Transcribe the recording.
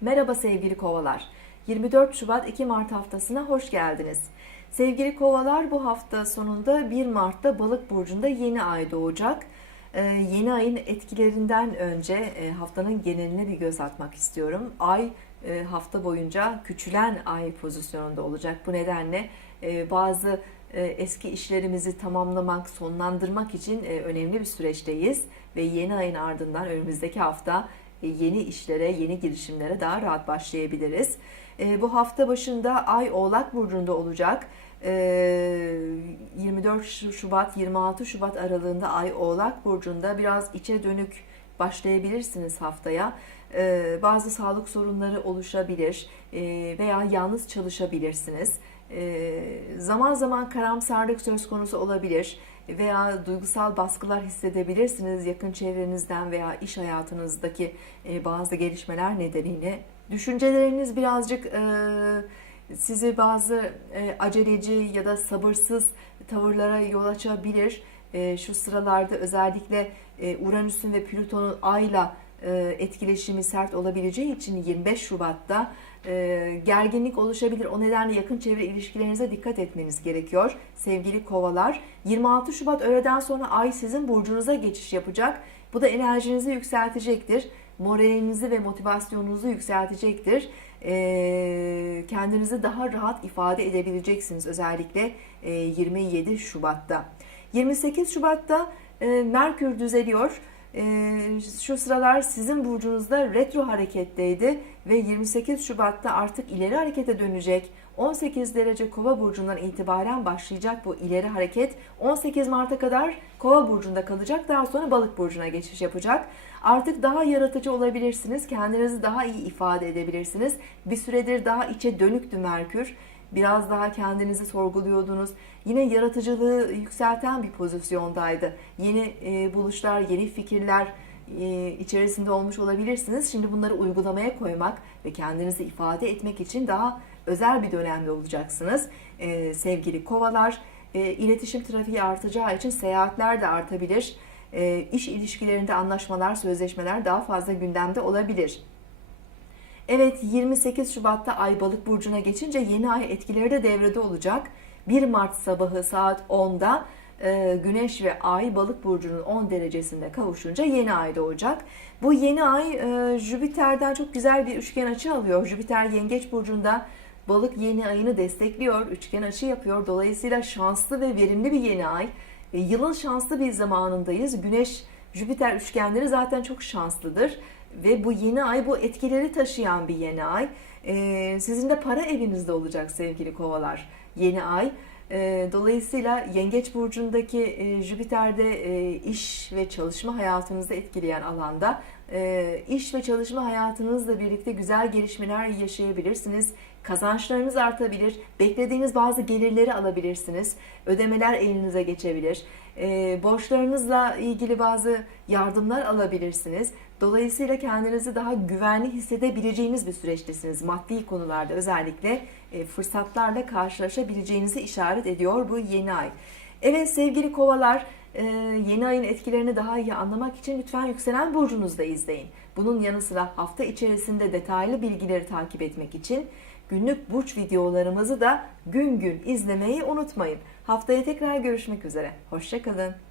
Merhaba sevgili kovalar. 24 Şubat 2 Mart haftasına hoş geldiniz. Sevgili kovalar bu hafta sonunda 1 Mart'ta Balık burcunda yeni ay doğacak. Ee, yeni ayın etkilerinden önce e, haftanın geneline bir göz atmak istiyorum. Ay e, hafta boyunca küçülen ay pozisyonunda olacak. Bu nedenle e, bazı e, eski işlerimizi tamamlamak, sonlandırmak için e, önemli bir süreçteyiz ve yeni ayın ardından önümüzdeki hafta yeni işlere, yeni girişimlere daha rahat başlayabiliriz. E, Bu hafta başında Ay Oğlak Burcu'nda olacak. E, 24 Şubat, 26 Şubat aralığında Ay Oğlak Burcu'nda biraz içe dönük başlayabilirsiniz haftaya. E, Bazı sağlık sorunları oluşabilir e, veya yalnız çalışabilirsiniz. E, Zaman zaman karamsarlık söz konusu olabilir veya duygusal baskılar hissedebilirsiniz yakın çevrenizden veya iş hayatınızdaki e, bazı gelişmeler nedeniyle. Düşünceleriniz birazcık e, sizi bazı aceleci ya da sabırsız tavırlara yol açabilir. Şu sıralarda özellikle Uranüs'ün ve Plüton'un Ay'la etkileşimi sert olabileceği için 25 Şubat'ta e, gerginlik oluşabilir. O nedenle yakın çevre ilişkilerinize dikkat etmeniz gerekiyor sevgili kovalar. 26 Şubat öğleden sonra Ay sizin burcunuza geçiş yapacak. Bu da enerjinizi yükseltecektir. Moralinizi ve motivasyonunuzu yükseltecektir. E, kendinizi daha rahat ifade edebileceksiniz özellikle e, 27 Şubat'ta. 28 Şubat'ta e, Merkür düzeliyor. Ee, şu sıralar sizin burcunuzda retro hareketteydi ve 28 Şubat'ta artık ileri harekete dönecek. 18 derece kova burcundan itibaren başlayacak bu ileri hareket. 18 Mart'a kadar kova burcunda kalacak. Daha sonra balık burcuna geçiş yapacak. Artık daha yaratıcı olabilirsiniz. Kendinizi daha iyi ifade edebilirsiniz. Bir süredir daha içe dönüktü Merkür biraz daha kendinizi sorguluyordunuz. Yine yaratıcılığı yükselten bir pozisyondaydı. Yeni e, buluşlar, yeni fikirler e, içerisinde olmuş olabilirsiniz. Şimdi bunları uygulamaya koymak ve kendinizi ifade etmek için daha özel bir dönemde olacaksınız. E, sevgili kovalar, e, iletişim trafiği artacağı için seyahatler de artabilir. E, iş ilişkilerinde anlaşmalar, sözleşmeler daha fazla gündemde olabilir. Evet 28 Şubat'ta Ay Balık burcuna geçince yeni ay etkileri de devrede olacak. 1 Mart sabahı saat 10'da e, Güneş ve Ay Balık burcunun 10 derecesinde kavuşunca yeni ay doğacak. Bu yeni ay e, Jüpiter'den çok güzel bir üçgen açı alıyor. Jüpiter Yengeç burcunda Balık yeni ayını destekliyor, üçgen açı yapıyor. Dolayısıyla şanslı ve verimli bir yeni ay. E, Yılın şanslı bir zamanındayız. Güneş Jüpiter üçgenleri zaten çok şanslıdır ve bu yeni ay bu etkileri taşıyan bir yeni ay. Ee, sizin de para evinizde olacak sevgili kovalar yeni ay. Ee, dolayısıyla Yengeç burcundaki e, Jüpiter'de e, iş ve çalışma hayatınızı etkileyen alanda e, iş ve çalışma hayatınızla birlikte güzel gelişmeler yaşayabilirsiniz. Kazançlarınız artabilir. Beklediğiniz bazı gelirleri alabilirsiniz. Ödemeler elinize geçebilir. E, borçlarınızla ilgili bazı yardımlar alabilirsiniz. Dolayısıyla kendinizi daha güvenli hissedebileceğiniz bir süreçtesiniz. Maddi konularda özellikle e, fırsatlarla karşılaşabileceğinizi işaret ediyor bu yeni ay. Evet sevgili kovalar e, yeni ayın etkilerini daha iyi anlamak için lütfen yükselen burcunuzda izleyin. Bunun yanı sıra hafta içerisinde detaylı bilgileri takip etmek için günlük burç videolarımızı da gün gün izlemeyi unutmayın. Haftaya tekrar görüşmek üzere. Hoşçakalın.